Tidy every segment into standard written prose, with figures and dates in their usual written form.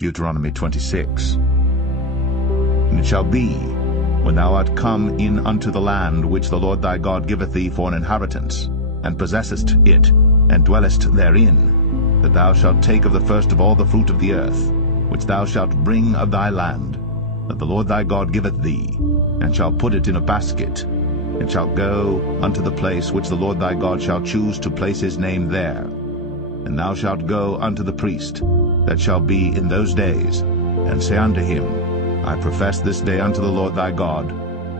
Deuteronomy 26. And it shall be, when thou art come in unto the land which the Lord thy God giveth thee for an inheritance, and possessest it, and dwellest therein, that thou shalt take of the first of all the fruit of the earth, which thou shalt bring of thy land, that the Lord thy God giveth thee, and shalt put it in a basket, and shalt go unto the place which the Lord thy God shall choose to place his name there. And thou shalt go unto the priest that shall be in those days, and say unto him, I profess this day unto the Lord thy God,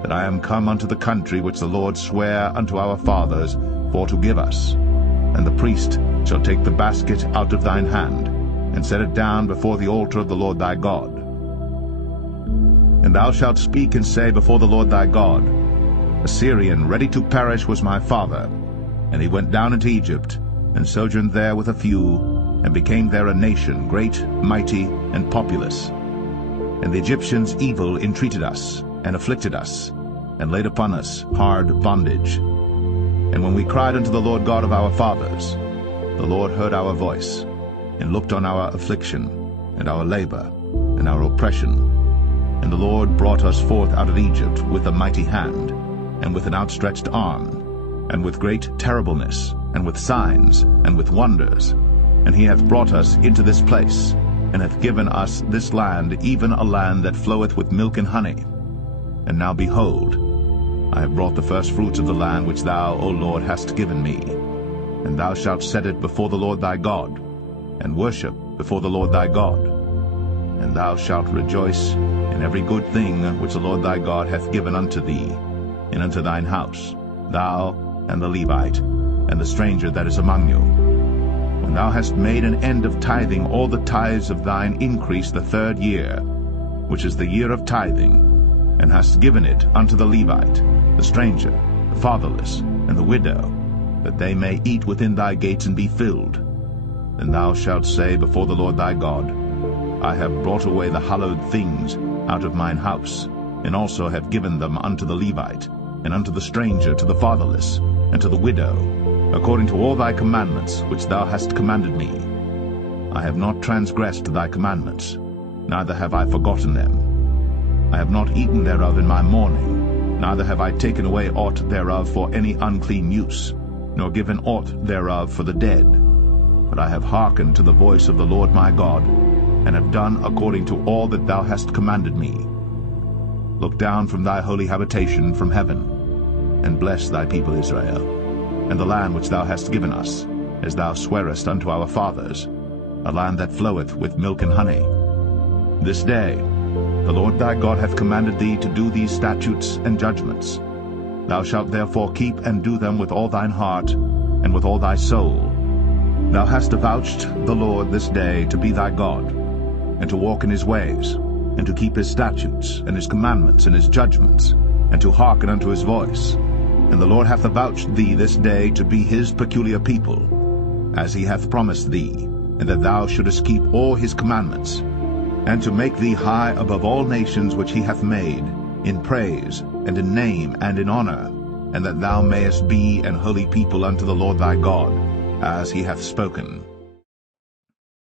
that I am come unto the country which the Lord sware unto our fathers for to give us. And the priest shall take the basket out of thine hand, and set it down before the altar of the Lord thy God. And thou shalt speak and say before the Lord thy God, A Syrian ready to perish was my father, and he went down into Egypt, and sojourned there with a few, and became there a nation, great, mighty, and populous. And the Egyptians evil entreated us, and afflicted us, and laid upon us hard bondage. And when we cried unto the Lord God of our fathers, the Lord heard our voice, and looked on our affliction, and our labor, and our oppression. And the Lord brought us forth out of Egypt with a mighty hand, and with an outstretched arm, and with great terribleness, and with signs, and with wonders. And he hath brought us into this place, and hath given us this land, even a land that floweth with milk and honey. And now behold, I have brought the first fruits of the land which thou, O Lord, hast given me. And thou shalt set it before the Lord thy God, and worship before the Lord thy God. And thou shalt rejoice in every good thing which the Lord thy God hath given unto thee, and unto thine house, thou and the Levite, and the stranger that is among you. When thou hast made an end of tithing all the tithes of thine increase the 3rd year, which is the year of tithing, and hast given it unto the Levite, the stranger, the fatherless, and the widow, that they may eat within thy gates and be filled, then thou shalt say before the Lord thy God, I have brought away the hallowed things out of mine house, and also have given them unto the Levite, and unto the stranger, to the fatherless, and to the widow, according to all thy commandments which thou hast commanded me. I have not transgressed thy commandments, neither have I forgotten them. I have not eaten thereof in my mourning, neither have I taken away aught thereof for any unclean use, nor given aught thereof for the dead. But I have hearkened to the voice of the Lord my God, and have done according to all that thou hast commanded me. Look down from thy holy habitation from heaven, and bless thy people Israel, and the land which thou hast given us, as thou swarest unto our fathers, a land that floweth with milk and honey. This day the Lord thy God hath commanded thee to do these statutes and judgments. Thou shalt therefore keep and do them with all thine heart, and with all thy soul. Thou hast avouched the Lord this day to be thy God, and to walk in his ways, and to keep his statutes, and his commandments, and his judgments, and to hearken unto his voice. And the Lord hath avouched thee this day to be his peculiar people, as he hath promised thee, and that thou shouldest keep all his commandments, and to make thee high above all nations which he hath made, in praise, and in name, and in honor, and that thou mayest be an holy people unto the Lord thy God, as he hath spoken.